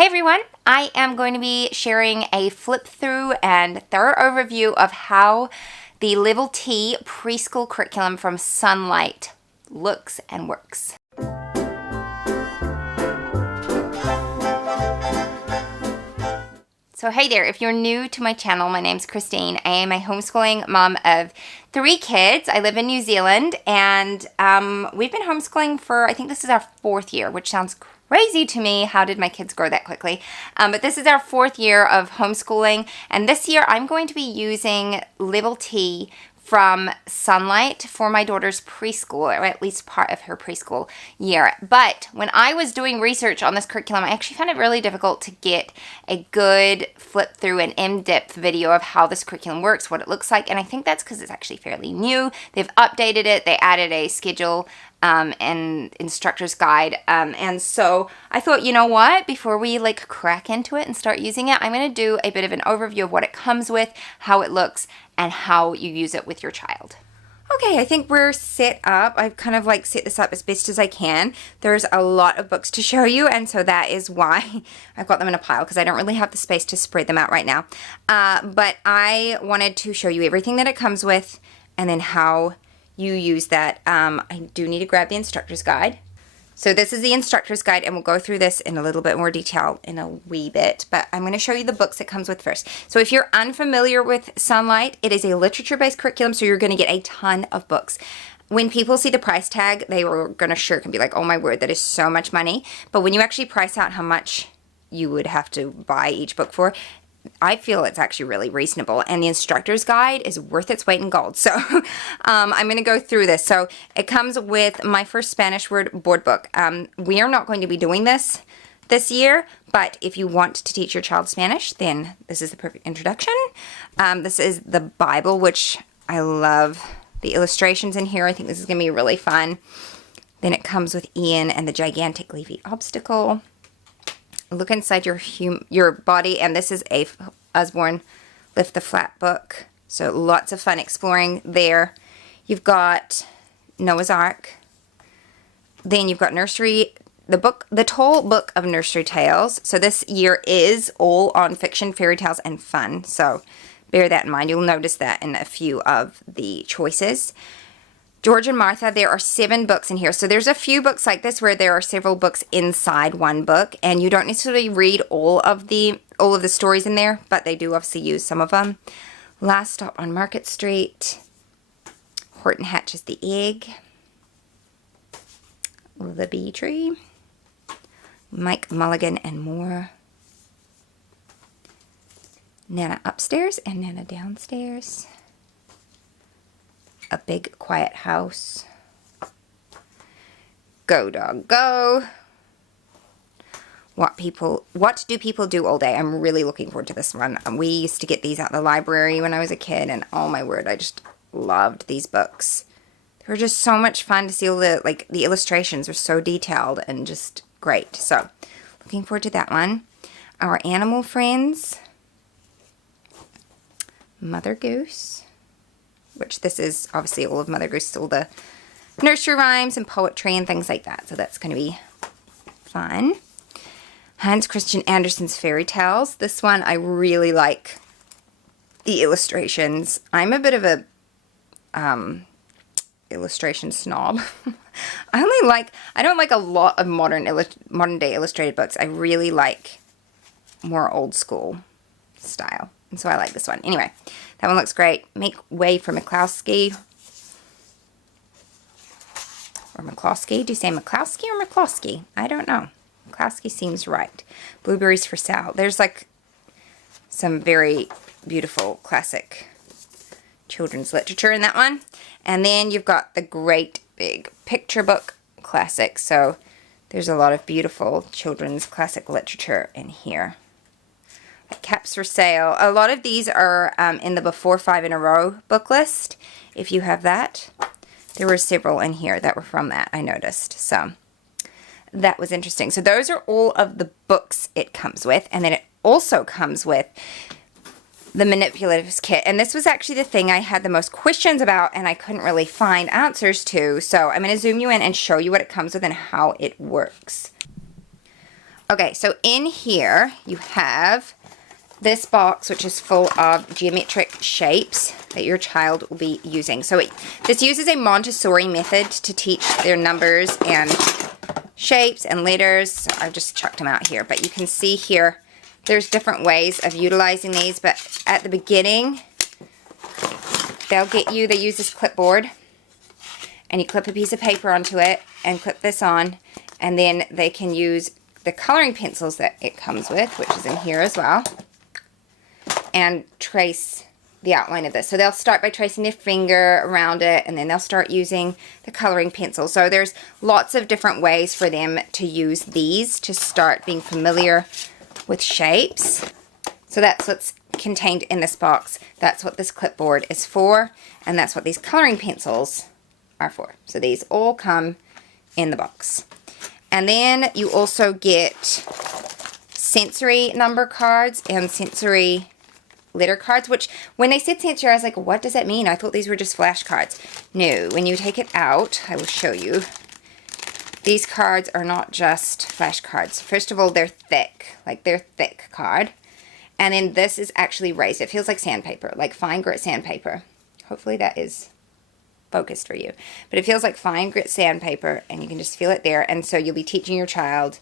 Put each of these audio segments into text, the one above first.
Hey everyone, I am going to be sharing a flip through and thorough overview of how the Level T preschool curriculum from Sonlight looks and works. So hey there, if you're new to my channel, my name's Christine. I am a homeschooling mom of 3 kids. I live in New Zealand and we've been homeschooling for, I think this is our 4th year, which sounds crazy to me. How did my kids grow that quickly? But this is our 4th year of homeschooling, and this year I'm going to be using Level T from Sonlight for my daughter's preschool, or at least part of her preschool year. But when I was doing research on this curriculum, I actually found it really difficult to get a good flip through and in-depth video of how this curriculum works, what it looks like, and I think that's because it's actually fairly new. They've updated it, they added a schedule and instructor's guide, and so I thought, you know what, before we crack into it and start using it, I'm going to do a bit of an overview of what it comes with, how it looks, and how you use it with your child. Okay, I think we're set up. I've kind of set this up as best as I can. There's a lot of books to show you, and so that is why I've got them in a pile, because I don't really have the space to spread them out right now. But I wanted to show you everything that it comes with, and then how you use that. I do need to grab the instructor's guide. So this is the instructor's guide, and we'll go through this in a little bit more detail in a wee bit, but I'm going to show you the books it comes with first. So if you're unfamiliar with Sonlight, it is a literature-based curriculum, so you're going to get a ton of books. When people see the price tag, they were going to shirk and be like, oh my word, that is so much money. But when you actually price out how much you would have to buy each book for, I feel it's actually really reasonable, and the instructor's guide is worth its weight in gold. So I'm going to go through this. So it comes with my first Spanish word board book. We are not going to be doing this year, but if you want to teach your child Spanish, then this is the perfect introduction. This is the Bible, which I love the illustrations in here. I think this is going to be really fun. Then it comes with Ian and the gigantic leafy obstacle. Look inside your body, and this is a Usborne Lift the Flat book. So lots of fun exploring there. You've got Noah's Ark. Then you've got nursery, the Tall Book of Nursery Tales. So this year is all on fiction, fairy tales, and fun. So bear that in mind. You'll notice that in a few of the choices. George and Martha, there are 7 books in here. So there's a few books like this where there are several books inside one book, and you don't necessarily read all of the stories in there, but they do obviously use some of them. Last Stop on Market Street. Horton Hatches the Egg. The Bee Tree. Mike Mulligan and More. Nana Upstairs and Nana Downstairs. A Big Quiet House. Go Dog Go. What do people do all day? I'm really looking forward to this one. We used to get these at the library when I was a kid, and oh my word, I just loved these books. They were just so much fun to see all the illustrations are so detailed and just great. So looking forward to that one. Our Animal Friends. Mother Goose. Which this is obviously all of Mother Goose, all the nursery rhymes and poetry and things like that. So that's going to be fun. Hans Christian Andersen's Fairy Tales. This one, I really like the illustrations. I'm a bit of a illustration snob. I don't like a lot of modern day illustrated books. I really like more old school style. And so I like this one. Anyway, that one looks great. Make Way for McCloskey. Or McCloskey. Do you say McCloskey or McCloskey? I don't know. McCloskey seems right. Blueberries for Sal. There's some very beautiful classic children's literature in that one. And then you've got the great big picture book classic. So there's a lot of beautiful children's classic literature in here. Caps for Sale. A lot of these are in the Before 5 in a Row book list, if you have that. There were several in here that were from that, I noticed. So that was interesting. So those are all of the books it comes with. And then it also comes with the Manipulatives Kit. And this was actually the thing I had the most questions about, and I couldn't really find answers to. So I'm going to zoom you in and show you what it comes with and how it works. Okay, so in here you have this box, which is full of geometric shapes that your child will be using. So this uses a Montessori method to teach their numbers and shapes and letters. So I've just chucked them out here, but you can see here there's different ways of utilizing these, but at the beginning they use this clipboard, and you clip a piece of paper onto it and clip this on, and then they can use the coloring pencils that it comes with, which is in here as well, and trace the outline of this. So they'll start by tracing their finger around it, and then they'll start using the coloring pencil. So there's lots of different ways for them to use these to start being familiar with shapes. So that's what's contained in this box. That's what this clipboard is for, and that's what these coloring pencils are for. So these all come in the box. And then you also get sensory number cards and sensory letter cards, which when they said sensory, I was like, what does that mean? I thought these were just flashcards. No, when you take it out, I will show you. These cards are not just flashcards. First of all, they're thick, like they're thick card. And then this is actually raised. It feels like sandpaper, like fine grit sandpaper. Hopefully that is focused for you. But it feels like fine grit sandpaper, and you can just feel it there. And so you'll be teaching your child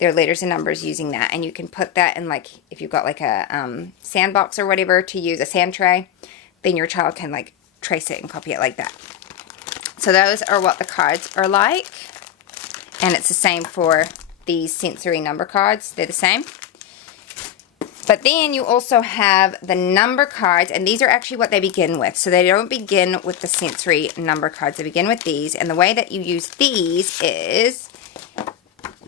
their letters and numbers using that. And you can put that in, like, if you've got like a sandbox or whatever to use, a sand tray, then your child can like trace it and copy it like that. So those are what the cards are like. And it's the same for these sensory number cards. They're the same. But then you also have the number cards, and these are actually what they begin with. So they don't begin with the sensory number cards. They begin with these, and the way that you use these is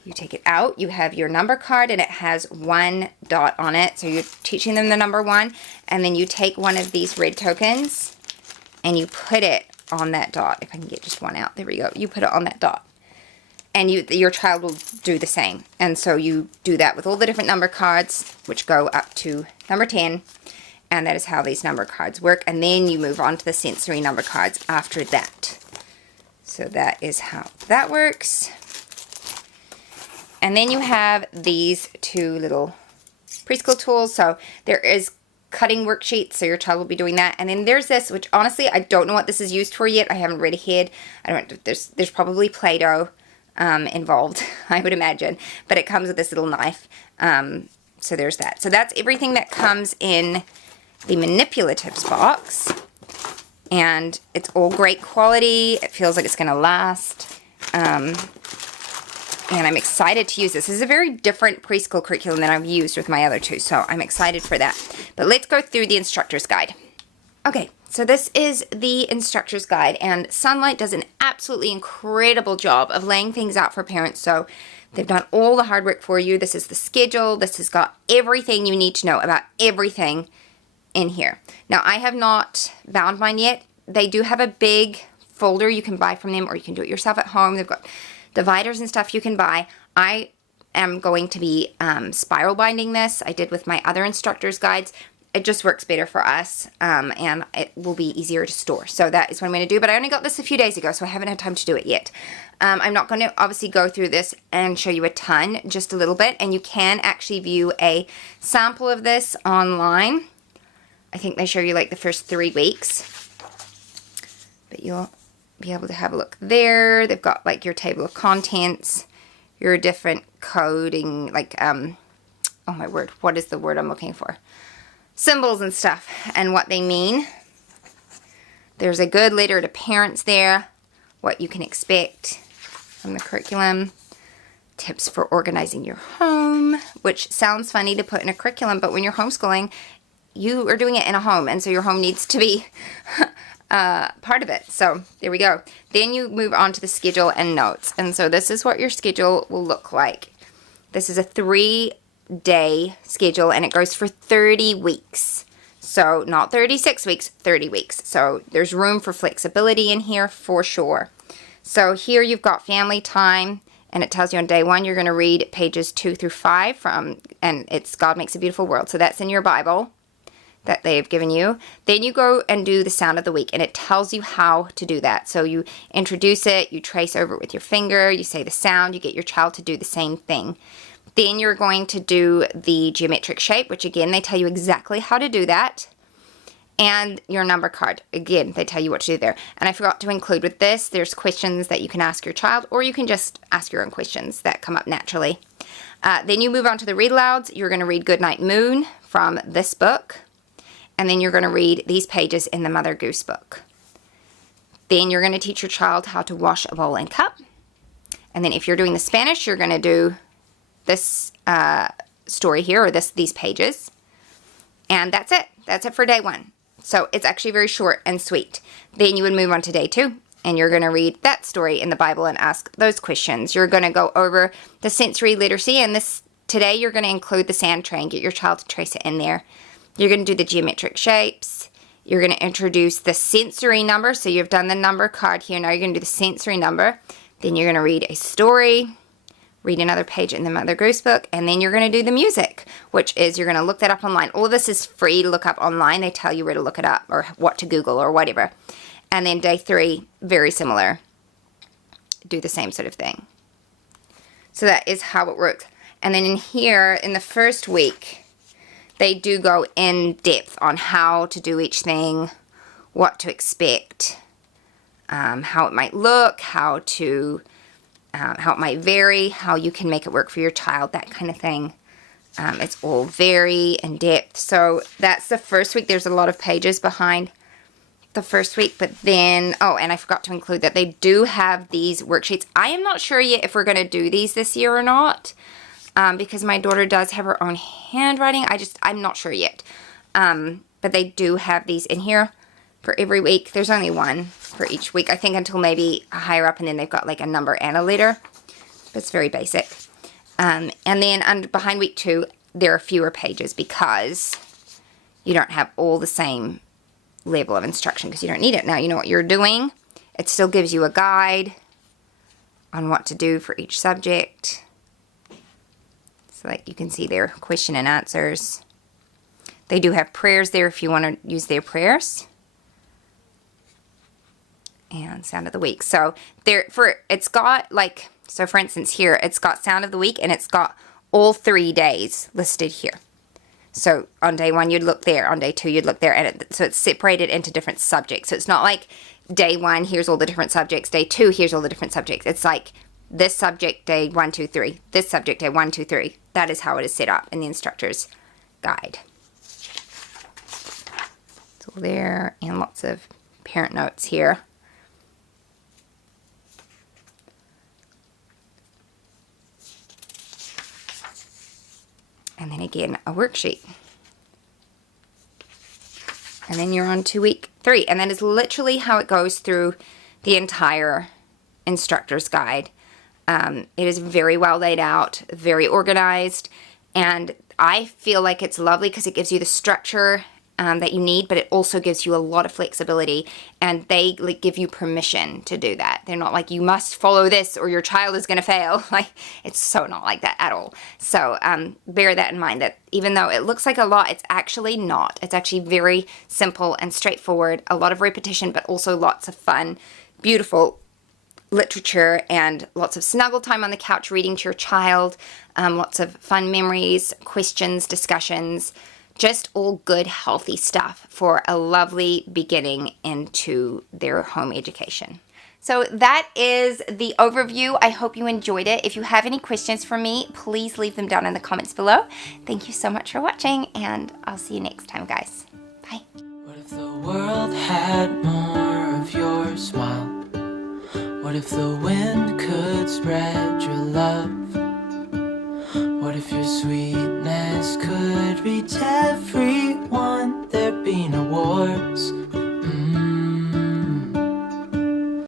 you take it out, you have your number card, and it has one dot on it. So you're teaching them the number 1, and then you take one of these red tokens, and you put it on that dot. If I can get just one out, there we go. You put it on that dot. And your child will do the same. And so you do that with all the different number cards, which go up to number 10. And that is how these number cards work. And then you move on to the sensory number cards after that. So that is how that works. And then you have these 2 little preschool tools. So there is cutting worksheets, so your child will be doing that. And then there's this, which honestly, I don't know what this is used for yet. I haven't read ahead. There's probably Play-Doh involved, I would imagine, but it comes with this little knife. So there's that. So that's everything that comes in the manipulatives box, and it's all great quality. It feels like it's going to last, and I'm excited to use this. This is a very different preschool curriculum than I've used with my other 2, so I'm excited for that. But let's go through the instructor's guide. Okay, so this is the instructor's guide, and Sonlight does an absolutely incredible job of laying things out for parents. So they've done all the hard work for you. This is the schedule. This has got everything you need to know about everything in here. Now, I have not bound mine yet. They do have a big folder you can buy from them, or you can do it yourself at home. They've got dividers and stuff you can buy. I am going to be spiral binding this. I did with my other instructor's guides. It just works better for us, and it will be easier to store. So that is what I'm going to do, but I only got this a few days ago, so I haven't had time to do it yet. I'm not going to obviously go through this and show you a ton, just a little bit, and you can actually view a sample of this online. I think they show you like the first 3 weeks, but you'll be able to have a look there. They've got like your table of contents, your different coding, like, oh my word, what is the word I'm looking for? Symbols and stuff and what they mean. There's a good letter to parents there, what you can expect from the curriculum, tips for organizing your home, which sounds funny to put in a curriculum, but when you're homeschooling, you are doing it in a home, and so your home needs to be part of it. So there we go. Then you move on to the schedule and notes, and so this is what your schedule will look like. This is a 3-day schedule, and it goes for 30 weeks. So not 36 weeks, 30 weeks. So there's room for flexibility in here for sure. So here you've got family time, and it tells you on day 1 you're going to read pages 2 through 5 from, and it's God Makes a Beautiful World. So that's in your Bible that they've given you. Then you go and do the sound of the week, and it tells you how to do that. So you introduce it, you trace over it with your finger, you say the sound, you get your child to do the same thing. Then you're going to do the geometric shape, which again, they tell you exactly how to do that. And your number card. Again, they tell you what to do there. And I forgot to include with this, there's questions that you can ask your child, or you can just ask your own questions that come up naturally. Then you move on to the read alouds. You're going to read Goodnight Moon from this book. And then you're going to read these pages in the Mother Goose book. Then you're going to teach your child how to wash a bowl and cup. And then if you're doing the Spanish, you're going to do this story here, or these pages. And that's it. That's it for day 1. So it's actually very short and sweet. Then you would move on to day 2, and you're going to read that story in the Bible and ask those questions. You're going to go over the sensory literacy, and today you're going to include the sand tray and get your child to trace it in there. You're going to do the geometric shapes. You're going to introduce the sensory number. So you've done the number card here. Now you're going to do the sensory number. Then you're going to read a story, read another page in the Mother Goose book, and then you're going to do the music, which is you're going to look that up online. All of this is free to look up online. They tell you where to look it up or what to Google or whatever. And then day 3, very similar. Do the same sort of thing. So that is how it works. And then in here, in the first week, they do go in depth on how to do each thing, what to expect, how it might look, how it might vary, how you can make it work for your child, that kind of thing. It's all very in depth. So that's the first week. There's a lot of pages behind the first week, but then, oh, and I forgot to include that they do have these worksheets. I am not sure yet if we're going to do these this year or not, because my daughter does have her own handwriting. I'm not sure yet. But they do have these in here for every week. There's only one for each week, I think, until maybe higher up, and then they've got like a number and a letter. But it's very basic. And then behind week 2, there are fewer pages because you don't have all the same level of instruction, because you don't need it. Now you know what you're doing. It still gives you a guide on what to do for each subject. So that you can see their question and answers. They do have prayers there if you want to use their prayers. And sound of the week. So it's got like, so for instance here, it's got sound of the week and it's got all 3 days listed here. So on day 1 you'd look there, on day 2 you'd look there, and so it's separated into different subjects. So it's not like day 1 here's all the different subjects, day 2 here's all the different subjects. It's like this subject day 1, 2, 3, this subject day 1, 2, 3. That is how it is set up in the instructor's guide. It's all there, and lots of parent notes here. And then again, a worksheet. And then you're on to week 3. And that is literally how it goes through the entire instructor's guide. It is very well laid out, very organized. And I feel like it's lovely because it gives you the structure that you need, but it also gives you a lot of flexibility, and they give you permission to do that. They're not like, you must follow this or your child is going to fail. Like, it's so not like that at all. So bear that in mind, that even though it looks like a lot, it's actually not. It's actually very simple and straightforward, a lot of repetition, but also lots of fun, beautiful literature, and lots of snuggle time on the couch reading to your child, lots of fun memories, questions, discussions, just all good, healthy stuff for a lovely beginning into their home education. So that is the overview. I hope you enjoyed it. If you have any questions for me, please leave them down in the comments below. Thank you so much for watching, and I'll see you next time, guys. Bye. What if the world had more of your smile? What if the wind could spread your love? What if your sweetness could reach everyone? There'd be no war.